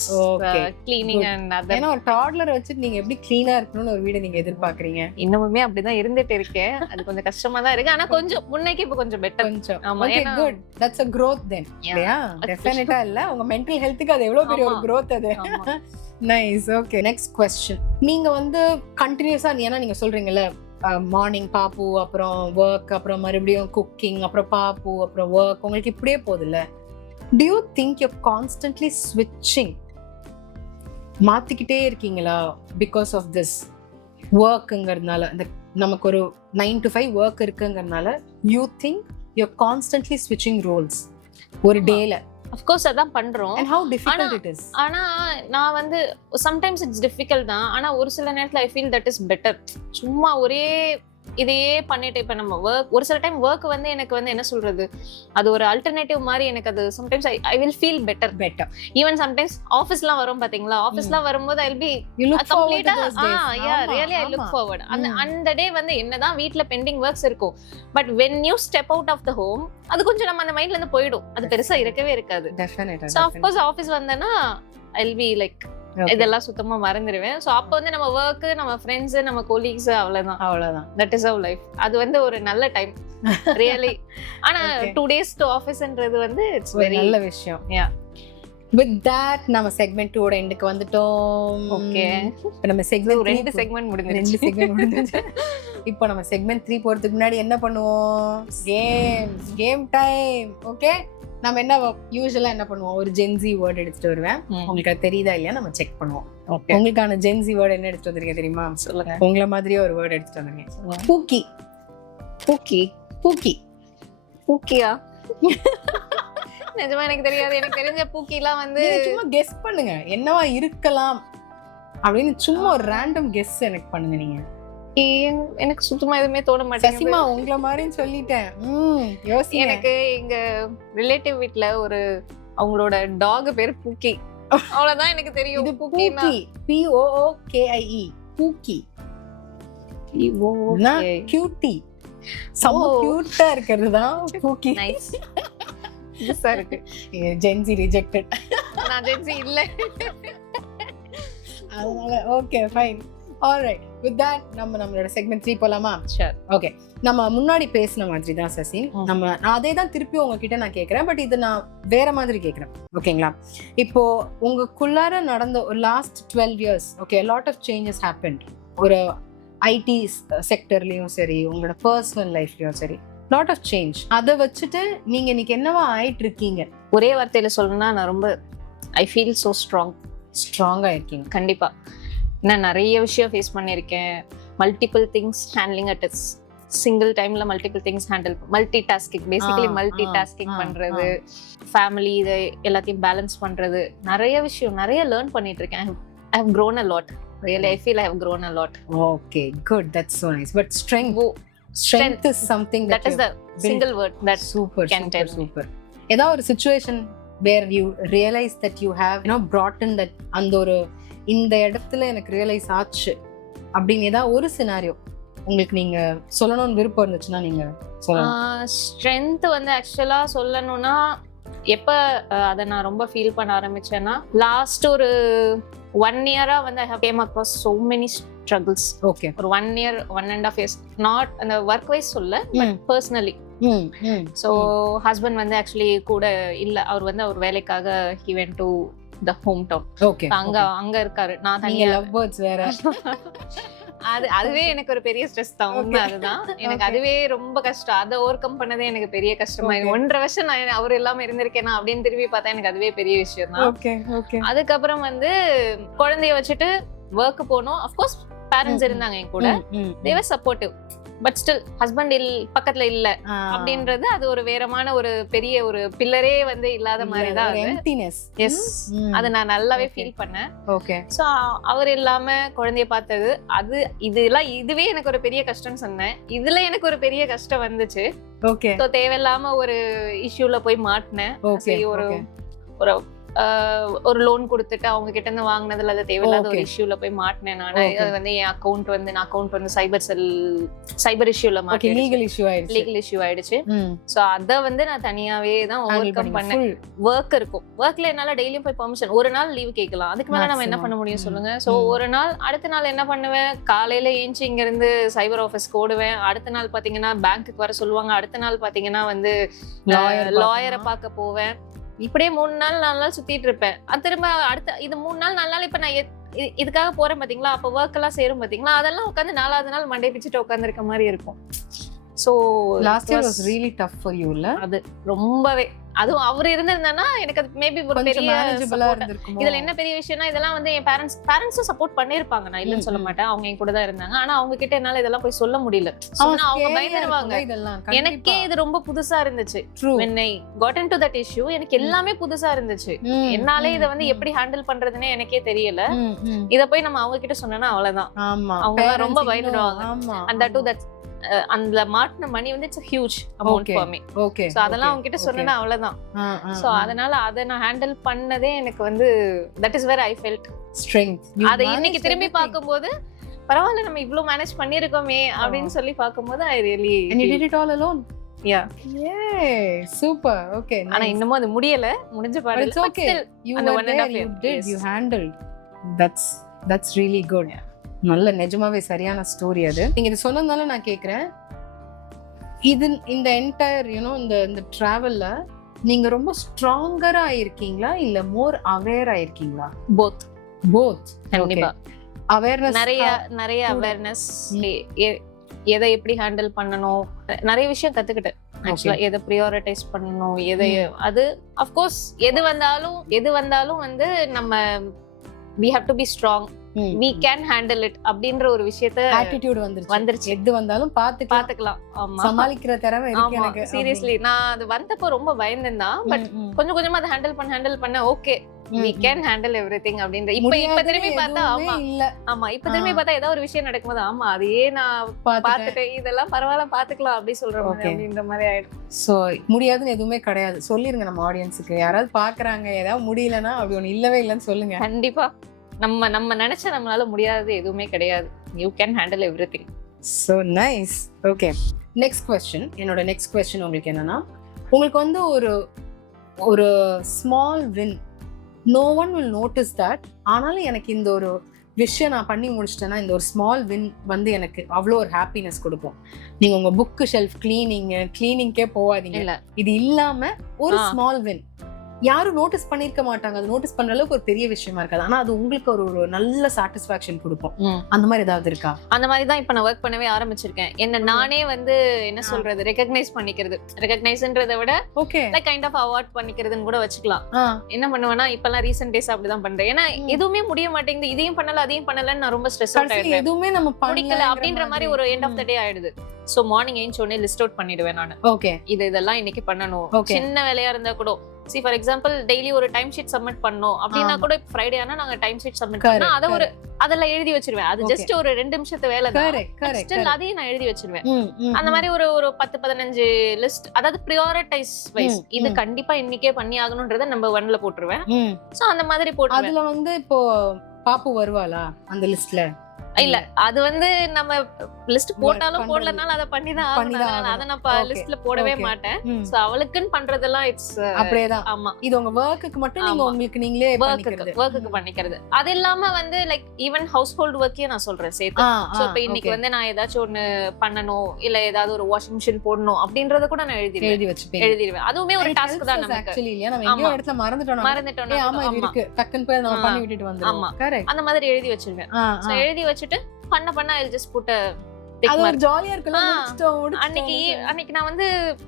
cleaning and other. ஏன்னா ஒரு டாட்லர் வச்சு நீங்க எப்படி க்ளீனா இருக்கணும்னு ஒரு வீடு நீங்க எதிர்பார்க்கறீங்க. இன்னுமே அப்படிதான் இருந்துட்டு இருக்கேன். அது கொஞ்சம் கஷ்டமா தான் இருக்கு. ஆனா கொஞ்சம் முன்னைக்கு இப்ப கொஞ்சம் பெட்டர். ஆமா. Okay, good. That's a growth then. இல்லையா? டெஃபினட்டா இல்ல. உங்க மென்டல் ஹெல்த்துக்கு அது எவ்வளவு பெரிய ஒரு growth அது. நைஸ். Okay, next question. நீங்க வந்து கண்டினியூஸா ஏன்னா நீங்க சொல்றீங்கல்ல மார்னிங் பாப்பு, அப்புறம் ஒர்க், அப்புறம் மறுபடியும் குக்கிங், அப்புறம் பாப்பு, அப்புறம் ஒர்க், உங்களுக்கு இப்படியே போகுதுல்ல. Do you think you're constantly switching? மாத்திக்கிட்டே இருக்கீங்களா பிகாஸ் ஆஃப் திஸ் ஒர்க்குங்கிறதுனால? நமக்கு ஒரு 9 to 5 ஒர்க் இருக்குங்கிறதுனால யூ திங்க் யூஆர் கான்ஸ்டன்ட்லி ஸ்விட்சிங் ரோல்ஸ் ஒரு டேல? of course அதான் பண்றோம். and how difficult it is? ஆனா நான் வந்து sometimes it's difficult தான். ஆனா ஒரு சில நேரத்துல I feel that is better. சும்மா ஒரே இதையே பண்ணிட்டு இப்ப நம்ம ஒரு சில டைம் ஒர்க் வந்து எனக்கு வந்து என்ன சொல்றது, அது ஒரு அல்டர்னேட்டிவ் மாதிரி எனக்கு அது sometimes I will feel better. Even sometimes ஆஃபீஸ்லாம் வரும் பாத்தீங்களா, ஆஃபீஸ்லாம் வரும்போது I'll be கம்ப்ளீட்டா really I look forward. அந்த டே வந்து என்னதான் வீட்ல பெண்டிங் ஒர்க்ஸ் இருக்கும், but when you step out of the home அது கொஞ்சம் நம்ம அந்த மைண்ட்ல இருந்து போயிடும். அது பெருசா இருக்கவே இருக்காது. Definitely. So of course office வந்தேன்னா I'll be like இதெல்லாம் சுத்தமா மறந்துடுவேன். சோ அப்ப வந்து நம்ம ஒர்க், நம்ம ஃப்ரெண்ட்ஸ், நம்ம கொலீக்ஸ், அவ்வளவுதான். That is our life. அது வந்து ஒரு நல்ல டைம் ரியலி. ஆனா 2 days to ஆபீஸ்ன்றது வந்து இட்ஸ் வெரி நல்ல விஷயம். யா. With that நம்ம செக்மெண்ட் 2 ஓட எண்டுக்கு வந்துட்டோம். ஓகே, இப்போ நம்ம செக்மெண்ட் 2 செக்மெண்ட் முடிஞ்சிருச்சு. இப்போ நம்ம செக்மெண்ட் 3 போறதுக்கு முன்னாடி என்ன பண்ணுவோம்? Game time. ஓகே, நம்ம யூசுவலா என்ன பண்ணுவோம்? ஒரு ஜென்சி வேர்ட் எடுத்துட்டு வருவேன். உங்களுக்கு அது தெரியுதா இல்லையா நம்ம செக் பண்ணுவோம். உங்களுக்கான ஜென்சி வேர்ட் என்ன எடுத்துட்டு வந்திருக்கீங்க தெரியுமா? சொல்லுங்க. உங்களை மாதிரியே ஒரு வேர்ட் எடுத்துட்டு வந்திருக்கேன். பூக்கி. பூக்கி. பூக்கி. பூக்கியா? நிஜமா எனக்கு தெரியாது. எனக்கு தெரிஞ்ச பூக்கிலாம் வந்து சும்மா கெஸ் பண்ணுங்க, என்னவா இருக்கலாம் அப்படின்னு சும்மா ஒரு ரேண்டம் கெஸ் எனக்கு பண்ணுங்க. நீங்க எனக்கு சுத்தமா எதுவுமே தோண மாட்டேங்குது. சசிமா உங்கள மாதிரின்னு சொல்லிட்டேன். யோசிங்க. எனக்கு எங்க ரிலேட்டிவ் வீட்ல ஒரு அவங்களோட டாக் பேரு பூக்கி. அவ்வளவுதான் எனக்கு தெரியும். இது பூக்கினா POOKIE. பூக்கி. கியூட்டி. சம கியூட்டா இருக்கிறது தான் பூக்கி. நைஸ். இதுசா இருக்கு. Gen Z rejected. நான் ஜென்சி இல்ல. அதனால okay fine. Alright, with that நம்மளோட செக்மெண்ட் 3 போலாமா? ஷூர். ஓகே, நம்ம முன்னாடி பேசின மாதிரி தான் சசி. நான் அதே தான் திருப்பி உங்ககிட்ட நான் கேட்குறேன், பட் இது நான் வேற மாதிரி கேட்குறேன். ஓகேங்களா? இப்போ உங்களுக்குள்ளார நடந்த ஒரு last 12 years, okay, lot of changes happened. ஒரு ஐடி செக்டர்லயும் சரி, உங்களோட பர்சனல் லைஃப்லயும் சரி, லாட் ஆஃப் சேஞ்ச். அதை வச்சுட்டு நீங்க இன்னைக்கு என்னவா ஆயிட்டு இருக்கீங்க? ஒரே வார்த்தையில சொல்லணும்னா நான் ரொம்ப ஐ ஃபீல் ஸோ ஸ்ட்ராங்கா இருக்கீங்க. கண்டிப்பா. நான் நிறைய விஷயம் ஃபேஸ் பண்ணியிருக்கேன். Multiple things handling at is single டைம்ல multiple things handle, multitasking, basically multitasking பண்றது, ஃபேமிலி இதை எல்லாத்தையும் பேலன்ஸ் பண்றது, நிறைய விஷயம் நிறைய லேர்ன் பண்ணிட்டு இருக்கேன். I have grown a lot. Really, I feel I have grown a lot. Okay, good. That's so nice. But strength is something that is the single word that super can tell me. Super. ஏதாவது ஒரு situation where you realize that you have brought in that அந்த ஒரு இந்த இடத்துல எனக்கு realise ஆச்சு அப்படின்னு ஏதாவது ஒரு சினாரியோ உங்களுக்கு நீங்க சொல்லணும்னு விருப்பம் இருந்துச்சுன்னா நீங்க சொல்லலாம். ஸ்ட்ரென்த் வந்து ஆக்சுவலா சொல்லணும்னா எப்ப அதை நான் ரொம்ப ஃபீல் பண்ண ஆரம்பிச்சேன்னா லாஸ்ட் ஒரு 1 year வந்து I have came across so many struggles. Okay. ஒரு 1 year 1.5 years நாட் அந்த ஒர்க் வைஸ் சொல்ல பட் பர்சனலி. ஸோ ஹஸ்பண்ட் வந்து ஆக்சுவலி கூட இல்ல, அவர் வந்து அவர் வேலைக்காக he went to the hometown. Okay. அங்க இருக்காரு, நான் நீங்க தனியா. லவ் பேர்ட்ஸ் வேற. அதுவே எனக்கு ஒரு பெரிய ஸ்ட்ரெஸ் தான், உண்மை அதுதான். எனக்கு அதுவே ரொம்ப கஷ்டம், அதை ஓவர் கம் பண்ணதே எனக்கு பெரிய கஷ்டமா. 1.5 வருஷம் நான் அவர் இல்லாம இருந்திருக்கேனா அப்படின்னு திரும்பி பார்த்தா எனக்கு அதுவே பெரிய விஷயம் தான். அதுக்கப்புறம் வந்து குழந்தைய வச்சுட்டு ஒர்க் போனோம். அஃப்கோர்ஸ் பேரண்ட்ஸ் இருந்தாங்க என் கூட, they were supportive. But still husband பக்கத்துல இல்ல அப்படின்றது அது ஒரு வேறமான ஒரு பெரிய ஒரு பில்லரே வந்து இல்லாத மாதிரி தான். எஸ், அதை நான் நல்லாவே ஃபீல் பண்ணேன். ஓகே. ஸோ அவர் இல்லாம குழந்தைய பார்த்தது அது இதுவே எனக்கு ஒரு பெரிய கஷ்டம்னு சொன்னேன். இதுல எனக்கு ஒரு பெரிய கஷ்டம் வந்துச்சு. ஓகே. ஸோ தேவையில்லாம ஒரு இஷ்யூல போய் மாட்டினேன். ஒரு ஒரு லோன் கொடுத்துட்டு அவங்க கிட்ட இருந்து வாங்கினதுல அது தேவையில்லாத ஒரு இஷ்யூல போய் மாட்டினேன் நான். அது வந்து என் அக்கௌண்ட் வந்து சைபர் இஷ்யூல மாட்டேன், லீகல் இஷ்யூ ஆயிடுச்சு. சோ அத வந்து நான் தனியாவே தான் ஓவர் கம் பண்ணேன். ஒர்க் இருக்கும், ஒர்க்ல என்னால டெய்லியும் போய் பெர்மிஷன், ஒரு நாள் லீவ் கேட்கலாம், அதுக்கு மேல நம்ம என்ன பண்ண முடியும் சொல்லுங்க. சோ ஒரு நாள், அடுத்த நாள் என்ன பண்ணுவேன், காலையில ஏஞ்சி இங்க இருந்து சைபர் ஆபீஸ்க்கு ஓடுவேன். அடுத்த நாள் பாத்தீங்கன்னா பேங்க்குக்கு வர சொல்லுவாங்க. அடுத்த நாள் பாத்தீங்கன்னா வந்து லாயரை பார்க்க போவேன். இப்படியே 3 நாள் 4 நாள் சுத்திட்டு இருப்பேன். திரும்ப அடுத்த இது 3 நாள் 4 நாள் இப்ப நான் இதுக்காக போறேன் பாத்தீங்களா, அப்ப ஒர்க் எல்லாம் சேரும் பாத்தீங்களா, அதெல்லாம் உட்காந்து 4வது நாள் மண்டே பிச்சுட்டு உட்கார்ந்து இருக்க மாதிரி இருக்கும். So last year was really tough for you இல்ல? அது ரொம்பவே, அதுவும் அவர் இருந்திருந்தானா எனக்கு அது மேபி ஒரு பெரிய மேனேஜபிளா இருந்திருக்கும். இதுல என்ன பெரிய விஷயம்னா, இதெல்லாம் வந்து என் பேரண்ட்ஸும் சப்போர்ட் பண்ணிருப்பாங்க, நான் இல்லன்னு சொல்ல மாட்டேன், அவங்க என் கூட தான் இருந்தாங்க. ஆனா அவங்க கிட்ட என்னால இதெல்லாம் போய் சொல்ல முடியல, சொன்னா அவங்க பயந்துருவாங்க. எனக்கே இது ரொம்ப புதுசா இருந்துச்சு. when I got into that issue எனக்கு எல்லாமே புதுசா இருந்துச்சு. என்னாலே இத வந்து எப்படி ஹேண்டில் பண்றதுன்னே எனக்கே தெரியல. இத போய் நம்ம அவங்க கிட்ட சொன்னா அவ்வளவுதான், அவங்க ரொம்ப பயந்துடுவாங்க. and that too that அந்த மாட்டின மணி வந்து it's huge amount for me. Okay. So அதெல்லாம் அவங்க கிட்ட சொன்னா அவ்வளவுதான். சோ அதனால அதை நான் ஹேண்டில் பண்ணதே எனக்கு வந்து that is where I felt strength. அதை இன்னைக்கு திரும்பி பார்க்கும்போது பரவாயில்ல, நம்ம இவ்ளோ மேனேஜ் பண்ணிருக்கோமே அப்படின்னு சொல்லி பார்க்கும்போது I really and you did it all alone. Yeah. Yay, super. Okay. ஆனா இன்னமும் அது முடியல, முடிஞ்ச பாடல. It's okay. You were there, you did, you handled. That's really good. நல்ல நிஜமாவே சரியான ஸ்டோரி அது. நீங்க இது சொன்னதால நான் கேக்குறேன், இது இந்த என்டையர் இந்த டிராவல்ல நீங்க ரொம்ப ஸ்ட்ராங்கரா ஆயிருக்கீங்களா இல்ல மோர் அவேர் ஆயிருக்கீங்களா? போத் கண்டிப்பா. அவேர்னஸ், நிறைய அவேர்னஸ், எதை எப்படி ஹேண்டில் பண்ணணும், நிறைய விஷயம் கத்துக்கிட்டேன். ஆக்சுவலா எதை ப்ரியாரிட்டைஸ் பண்ணணும், எதை அது அஃப்கோர்ஸ் எது வந்தாலும் வந்து நம்ம we have to be strong, we can handle it அப்படின்ற ஒரு விஷயத்த attitude வந்துருச்சு. எது வந்தாலும் பாத்துக்கலாம், ஆமா, சமாளிக்கிற திறமை இருக்கு எனக்கு. சீரியஸ்லி நான் அது வந்தப்போ ரொம்ப பயந்தேன் தான், பட் கொஞ்சம் கொஞ்சமா அதை ஹேண்டில் பண்ண okay, we can handle everything அப்படின்ற. இப்ப திரும்பி பார்த்தா இப்ப திரும்பி பார்த்தா ஏதாவது ஒரு விஷயம் நடக்கும்போது ஆமா அதையே நான் பார்த்துட்டேன், இதெல்லாம் பரவாயில்ல பாத்துக்கலாம் அப்படி சொல்றேன் அப்படின்ற மாதிரி ஆயிடும். சோ முடியாதுன்னு எதுவுமே கிடையாது, சொல்லிருங்க நம்ம ஆடியன்ஸுக்கு. யாராவது பாக்குறாங்க ஏதாவது முடியலன்னா அப்படி ஒண்ணு இல்லவே இல்லைன்னு சொல்லுங்க. கண்டிப்பா நம்ம நினைச்ச நம்மளால முடியாதது எதுவுமே கிடையாது. You can handle everything. So nice. Okay. Next question. என்னோட next question உங்களுக்கு என்னன்னா, உங்களுக்கு வந்து ஒரு small win, no one will notice that, ஆனாலும் எனக்கு இந்த ஒரு விஷயம் நான் பண்ணி முடிச்சிட்டேன்னா இந்த ஒரு ஸ்மால் வின் வந்து எனக்கு அவ்வளோ ஒரு ஹாப்பினஸ் கொடுக்கும். நீங்க உங்க புக்கு ஷெல்ஃப் கிளீனிங்கே போவாதீங்க, இது இல்லாம ஒரு ஸ்மால் வின் யாரும் நோட்டீஸ் பண்ணிருக்க மாட்டாங்க, அது நோட்டீஸ் பண்ற அளவுக்கு ஒரு பெரிய விஷயமா இருக்காது, ஆனா அது உங்களுக்கு ஒரு நல்ல சாட்டிஸ்பாக்சன் கொடுக்கும். அந்த மாதிரி ஏதாவது இருக்கா? அந்த மாதிரி தான் இப்ப நான் ஒர்க் பண்ணவே ஆரம்பிச்சிருக்கேன். என்ன நானே வந்து என்ன சொல்றது, ரெகக்னைஸ் பண்ணிக்கிறது, ரெகக்னைஸ்ன்றதை விட லைக் கைண்ட் ஆஃப் அவார்ட் பண்ணிக்கிறதுன்னு கூட வச்சுக்கலாம். என்ன பண்ணுவேன்னா இப்பெல்லாம் ரீசெண்ட் டேஸ் அப்படிதான் பண்றேன். ஏன்னா எதுவுமே முடிய மாட்டேங்குது, இதையும் பண்ணல அதையும் பண்ணலன்னு நான் ரொம்ப ஸ்ட்ரெஸ் அவுட் ஆயிடுறேன். எதுவுமே நம்ம படிக்கல அப்படின்ற மாதிரி ஒரு எண்ட் ஆஃப் த டே ஆயிடுது. சோ மார்னிங் ஏஞ்சி உடனே லிஸ்ட் அவுட் பண்ணிடுவேன் நான். ஓகே, இதெல்லாம் இன்னைக்கு பண்ணணும். சின்ன வேலையா இருந்தா கூட, see for example daily ஒரு டைம் ஷீட் சப்மிட் பண்ணோம் அப்படினா கூட ஃப்ரைடே ஆனா நாங்க டைம் ஷீட் சப்மிட் பண்ணா அதெல்லாம் எழுதி வச்சிருவேன். அது ஜஸ்ட் ஒரு 2 நிமிஷத்து வேலை தான், ஸ்டில் அதையும் நான் எழுதி வச்சிருவேன். அந்த மாதிரி ஒரு 10-15 லிஸ்ட், அதாவது பிரியாரிட்டைஸ் வைஸ், இது கண்டிப்பா இன்னைக்கே பண்ணி ஆகணும்ன்றத நம்பர் 1ல போட்டுருவேன். சோ அந்த மாதிரி போட்டு அதுல வந்து இப்போ பாப்பு வருவாளா அந்த லிஸ்ட்ல? இல்ல, அது வந்து நம்ம லிஸ்ட் போட்டாலும் போடலனாலும் அதை பண்ணிதான் ஆகணும். அதை நான் லிஸ்ட்ல போடவே மாட்டேன். சோ அவளுக்குன்னு பண்றதெல்லாம் இட்ஸ் அப்படியேதான். ஆமா, இது உங்க வர்க்குக்கு மட்டும் நீங்க உங்களுக்கு நீங்களே வர்க்குக்கு பண்ணிக்கிறது. அது இல்லாம வந்து லைக் ஈவன் ஹவுஸ் ஹோல்ட் வர்க்கே நான் சொல்றேன் சேர்த்து. சோ இப்ப இன்னைக்கு வந்து நான் ஏதாச்சும் ஒண்ணு பண்ணணும், இல்ல ஏதாவது ஒரு வாஷிங் மிஷின் போடணும் அப்படின்றத கூட நான் எழுதிடுவேன். அதுவுமே ஒரு டாஸ்க் தான் நமக்கு. ஆக்சுவலி இல்லையா, நம்ம எங்கேயோ இடத்துல மறந்துட்டோம். ஆமா, இது இருக்கு, டக்குன்னு போய் நம்ம பண்ணி விட்டுட்டு வந்துருவோம். கரெக்ட். அந்த மாதிரி எழுதி வச்சிருவேன். சோ எழுதி வச்சுட்டு பண்ண I'll just put a அது ஒரு ஜாலியா இருக்குல. அன்னைக்கு நான் வந்து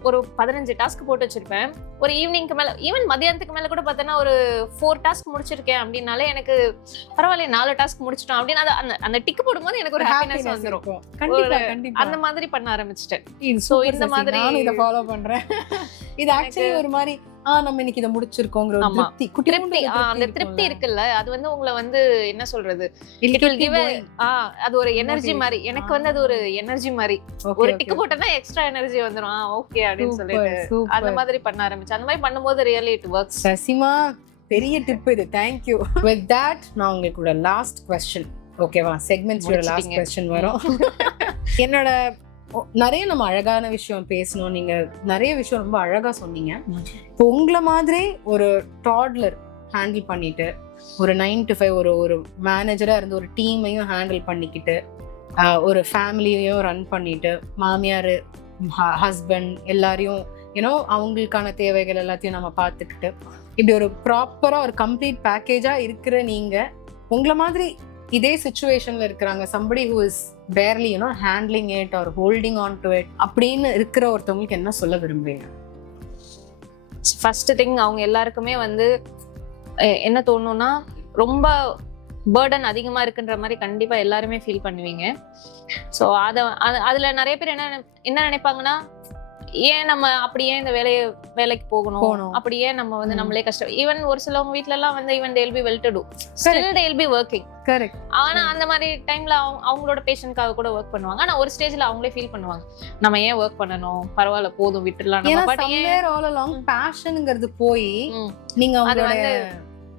ஒரு 15 டாஸ்க் போட்டு வச்சிருப்பேன். ஒரு ஈவினிங்க்கு மேல, ஈவன் மதியானத்துக்கு மேல கூட பார்த்தேன்னா ஒரு 4 டாஸ்க் முடிச்சிருக்கேன் அப்படின்னாலே எனக்கு பரவாயில்ல, 4 டாஸ்க் முடிச்சிட்டோம் அப்படின்னு அந்த டிக் போடும்போது எனக்கு ஒரு ஹாப்பினஸ் வந்துரும். கண்டிப்பா கண்டிப்பா அந்த மாதிரி பண்ண ஆரம்பிச்சிட்டேன். சோ இந்த மாதிரி நான் இத ஃபாலோ பண்றேன். இது ஆக்சுவலி ஒரு மாதிரி நம்ம இன்னைக்கு இத முடிச்சிருக்கோம்ங்கற ஒரு திருப்தி, அந்த திருப்தி இருக்குல்ல, அது வந்து உங்களை வந்து என்ன சொல்றது, it will give அது ஒரு எனர்ஜி மாதிரி. எனக்கு வந்து அது ஒரு எனர்ஜி மாதிரி. ஒரு டிக் போட்டா எக்ஸ்ட்ரா எனர்ஜி வந்துரும். ஓகே அப்படினு சொல்லிட்டு அந்த மாதிரி பண்ண ஆரம்பிச்சேன். அந்த மாதிரி பண்ணும்போது ரியலி இட் வர்க்ஸ். சசிமா, பெரிய டிப் இது. Thank you. With that, நான் உங்களுக்கு லாஸ்ட் क्वेश्चन, ஓகேவா, செக்மெண்ட்ஸோட லாஸ்ட் क्वेश्चन வரும். என்னோட நிறைய நம்ம அழகான விஷயம் பேசணும். நீங்க நிறைய விஷயம் ரொம்ப அழகா சொன்னீங்க. இப்போ உங்களை மாதிரி ஒரு டாட்லர் ஹேண்டில் பண்ணிட்டு, ஒரு 9 to 5 ஒரு மேனேஜரா இருந்து ஒரு டீமையும் ஹேண்டில் பண்ணிக்கிட்டு, ஒரு ஃபேமிலியையும் ரன் பண்ணிட்டு, மாமியார் ஹஸ்பண்ட் எல்லாரையும் அவங்களுக்கான தேவைகள் எல்லாத்தையும் நம்ம பார்த்துக்கிட்டு, இப்படி ஒரு ப்ராப்பரா ஒரு கம்ப்ளீட் பேக்கேஜா இருக்கிற நீங்க, உங்களை மாதிரி இதே சிச்சுவேஷன்ல இருக்கிறாங்க, somebody who is barely handling it or holding on to it அப்படின்னு இருக்கிற ஒருத்தவங்களுக்கு என்ன சொல்ல விரும்புறீங்க? ஃபர்ஸ்ட் திங், அவங்க எல்லாருக்குமே வந்து என்ன தோணும்னா, ரொம்ப பேர்டன் அதிகமா இருக்குன்ற மாதிரி கண்டிப்பா எல்லாருமே ஃபீல் பண்ணுவீங்க. ஸோ அதுல நிறைய பேர் என்ன நினைப்பாங்கன்னா, ஏன் நம்ம அப்படியே இந்த வேலைக்கு போகணும், அப்படியே நம்ம வந்து நம்மளே கஷ்டம். ஈவன் ஒரு சிலவங்க வீட்ல எல்லாம் வந்து even they'll be well to do, still they'll be working. Correct. ஆனா அந்த மாதிரி டைம்ல அவங்களோட பேஷன்ட்காக கூட ஒர்க் பண்ணுவாங்க. ஆனா ஒரு ஸ்டேஜ்ல அவங்களே ஃபீல் பண்ணுவாங்க, நம்ம ஏன் ஒர்க் பண்ணணும், பரவாயில்ல போதும் விட்டுறலாம். நம்ம பாட்டு ஏன் all along passionங்கிறது போய் நீங்க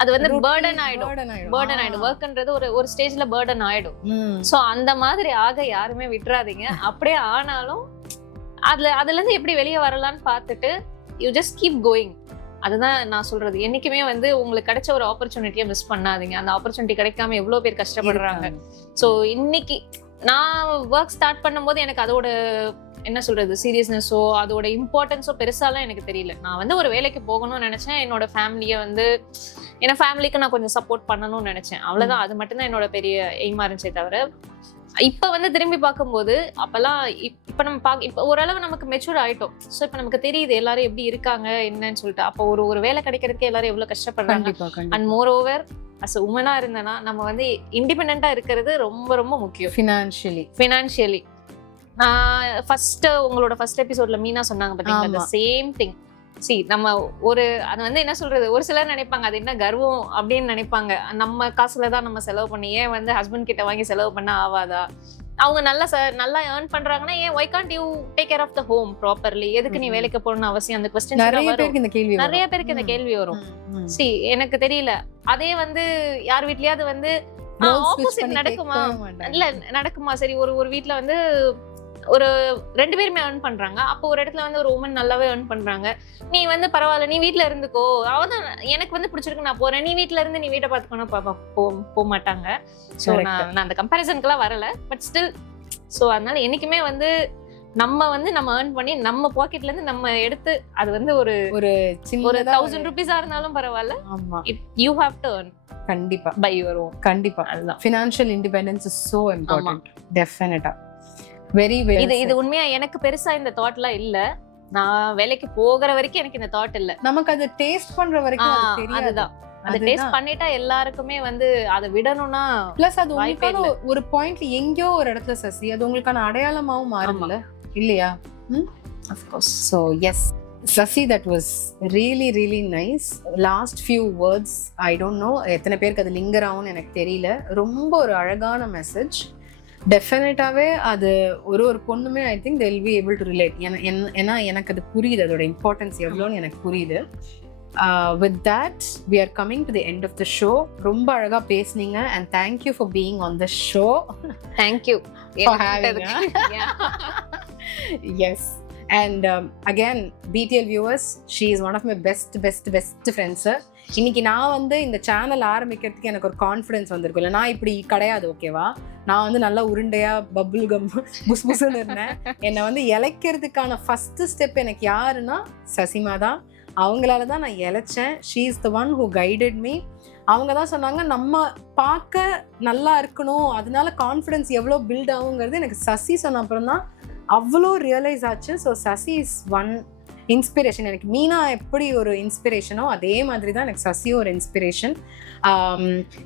அது வந்து burden ஆயிடும். ஒர்க்ன்றது ஒரு ஸ்டேஜ்ல burden ஆயிடும். சோ அந்த மாதிரி ஆக யாருமே விட்டுறாதீங்க. அப்படியே ஆனாலும் அதுல இருந்து எப்படி வெளியே வரலாம்னு பார்த்துட்டு யூ ஜஸ்ட் கீப் கோயிங். அதுதான் நான் சொல்றது. என்னைக்குமே வந்து உங்களுக்கு கிடைச்ச ஒரு ஆப்பர்ச்சுனிட்டியை மிஸ் பண்ணாதீங்க. அந்த ஆப்பர்ச்சுனிட்டி கிடைக்காம எவ்வளவு பேர் கஷ்டப்படுறாங்க. சோ இன்னைக்கு நான் ஒர்க் ஸ்டார்ட் பண்ணும்போது எனக்கு அதோட என்ன சொல்றது சீரியஸ்னஸோ அதோட இம்பார்ட்டன்ஸோ பெருசாலாம் எனக்கு தெரியல. நான் வந்து ஒரு வேலைக்கு போகணும்னு நினைச்சேன். என்னோட ஃபேமிலியை வந்து ஃபேமிலிக்கு நான் கொஞ்சம் சப்போர்ட் பண்ணணும்னு நினைச்சேன். அவ்வளவுதான். அது மட்டும்தான் என்னோட பெரிய எய்மா இருந்துச்சே தவிர, இப்ப வந்து திரும்பி பார்க்கும்போது அப்பெல்லாம் இப்ப நம்ம இப்ப ஓரளவு நமக்கு மெச்சூர் ஆயிட்டோம். சோ இப்ப நமக்கு தெரியுது எல்லாரும் எப்படி இருக்காங்க என்னன்னு சொல்லிட்டு. அப்போ ஒரு வேலை கிடைக்கிறதுக்கு எல்லாரும் எவ்வளவு கஷ்டப்படுறாங்க. அண்ட் மோர் ஓவர் அஸ் உமனா இருந்தனா நம்ம வந்து இண்டிபெண்டா இருக்கிறது ரொம்ப ரொம்ப முக்கியம். ஃபினான்ஷியலி நான் உங்களோட ஃபர்ஸ்ட் எபிசோட்ல மீனா சொன்னாங்க பாத்தீங்களா, சேம் திங். நம்ம அது வந்து என்ன சொல்றது, ஒரு சிலர் நினைப்பாங்க அது என்ன கர்வம் அப்படின்னு நினைப்பாங்க. நம்ம காசுலதான் நம்ம செலவு பண்ணி ஏன் வந்து ஹஸ்பண்ட் கிட்ட வாங்கி செலவு பண்ண ஆவாதா? அவங்க நல்லா ஏர்ன் பண்றாங்கன்னா ஏன் why can't you take care of the home properly? எதுக்கு நீ வேலைக்கு போகணும்னு அவசியம்? அந்த क्वेश्चन நிறைய பேருக்கு இந்த கேள்வி வரும். எனக்கு தெரியல. அதே வந்து யார் வீட்லயாவது வந்து ஆப்போசிட் நடக்குமா? சரி, ஒரு வீட்ல வந்து ஒரு 2 பேருமே ஏர்ன் பண்றாங்க. அப்போ ஒரு இடத்துல வந்து ஒரு உமன் நல்லாவே ஏர்ன் பண்றாங்க. நீ வந்து பரவாயில்ல, நீ வீட்டுல இருந்துக்கோ, அவதான் எனக்கு வந்து பிடிச்சிருக்கு, நான் போறேன், நீ வீட்டுல இருந்து நீ வீட்டை பாத்துக்கணும் போக மாட்டாங்க. சோ நான் அந்த கம்பேரிசனுக்குலாம் வரல. பட் ஸ்டில் அதனால என்னைக்குமே வந்து நம்ம ஏர்ன் பண்ணி நம்ம பாக்கெட்ல இருந்து நம்ம எடுத்து, அது வந்து ஒரு 1000 rupees இருந்தாலும் பரவாயில்ல, யூ ஹேவ் டு ஏர்ன். கண்டிப்பா பை யுவர் ஓன். கண்டிப்பா. அதுதான் financial independence is so important. டெஃபினட்டா. இது உண்மையா எனக்கு பெருசா இந்த தாட்லாம் இல்ல. நான் வேலைக்கு போகிற வரைக்கும் எனக்கு இந்த தாட் இல்ல. நமக்கு அது டேஸ்ட் பண்ற வரைக்கும் அது தெரியாது. அதுதான். அது டேஸ்ட் பண்ணிட்டா எல்லாருக்குமே வந்து அதை விடணும்னா பிளஸ் அது உங்களுக்கான ஒரு பாயிண்ட்ல எங்கயோ ஒரு இடத்துல சசி அது உங்களுக்கான அடையாளமாவும் மாறும்ல இல்லையா? Of course. So yes, Sasi, that was really really nice. Last few words, I don't know எத்தனை பேருக்கு அது லிங்கர் ஆகும்னு எனக்கு தெரியல. ரொம்ப ஒரு அழகான மெசேஜ். டெஃபினட்டாவே அது ஒரு பொண்ணுமே I think they will be able to relate. ஏன்னா எனக்கு அது புரியுது, அதோட இம்பார்ட்டன்ஸ் எவ்வளோன்னு எனக்கு புரியுது. With that, we are coming to the end of the show. ரொம்ப அழகா பேசுனீங்க and thank you for being on the show. Thank you For having Yes. And again, BTL viewers, she is one of my best friends. இன்னைக்கு நான் வந்து இந்த channel ஆரம்பிக்கிறதுக்கு எனக்கு ஒரு கான்ஃபிடன்ஸ் வந்திருக்குல்ல, நான் இப்படி கிடையாது, ஓகேவா? நான் வந்து நல்லா உருண்டையா பபுள் கம் புஸ்புஸ்ன்னு இருந்தேன். என்னை வந்து இழைக்கிறதுக்கான ஃபர்ஸ்ட் ஸ்டெப் எனக்கு யாருன்னா சசிமா தான். அவங்களால தான் நான் இழைச்சேன். She is the one who guided me. அவங்க தான் சொன்னாங்க நம்ம பார்க்க நல்லா இருக்கணும், அதனால கான்ஃபிடன்ஸ் எவ்வளோ பில்ட் ஆகுங்கிறது எனக்கு சசி சொன்ன அப்புறம் தான் அவ்வளோ ரியலைஸ் ஆச்சு. So Sasi is one inspiration. எனக்கு மீனா எப்படி ஒரு இன்ஸ்பிரேஷனோ அதே மாதிரி தான் எனக்கு சசியும் ஒரு இன்ஸ்பிரேஷன்.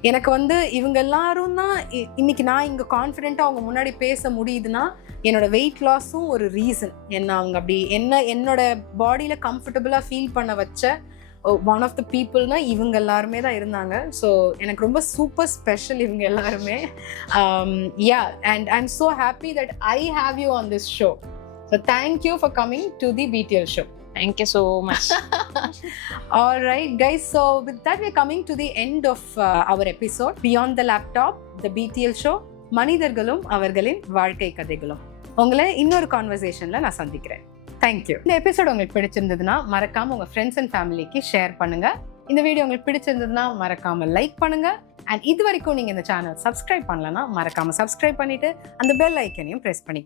எனக்கு வந்து இவங்க எல்லாரும் தான் இன்னைக்கு நான் இங்கே கான்ஃபிடென்ட்டாக அவங்க முன்னாடி பேச முடியுதுன்னா என்னோட வெயிட் லாஸும் ஒரு ரீசன். என்ன அவங்க அப்படி என்னோட பாடியில் கம்ஃபர்டபுளாக ஃபீல் பண்ண வச்ச ஒன் ஆஃப் த பீப்புள்னா இவங்க எல்லாருமே தான் இருந்தாங்க. ஸோ எனக்கு ரொம்ப சூப்பர் ஸ்பெஷல் இவங்க எல்லாருமே. And I am so happy that I have you on this show. So thank you for coming to the BTL show. Thank you so much. All right guys, so with that we're coming to the end of our episode Beyond the Laptop, the BTL show, மனிதர்களும் அவர்களின் வாழ்க்கை கதைகளும். உங்களை இன்னொரு கான்வர்சேஷன்ல நான் சந்திக்கிறேன். Thank you. இந்த episode உங்களுக்கு பிடிச்சிருந்ததுன்னா மறக்காம உங்க ஃப்ரெண்ட்ஸ் அண்ட் ஃபேமிலிக்கு ஷேர் பண்ணுங்க. இந்த வீடியோ உங்களுக்கு பிடிச்சிருந்ததுன்னா மறக்காம லைக் பண்ணுங்க. அண்ட் இது வரைக்கும் நீங்க இந்த சேனல் சப்ஸ்கிரைப் பண்ணலன்னா மறக்காம சப்ஸ்கிரைப் பண்ணிட்டு அந்த பெல் ஐக்கனையும் பிரஸ் பண்ணிக்கோங்க.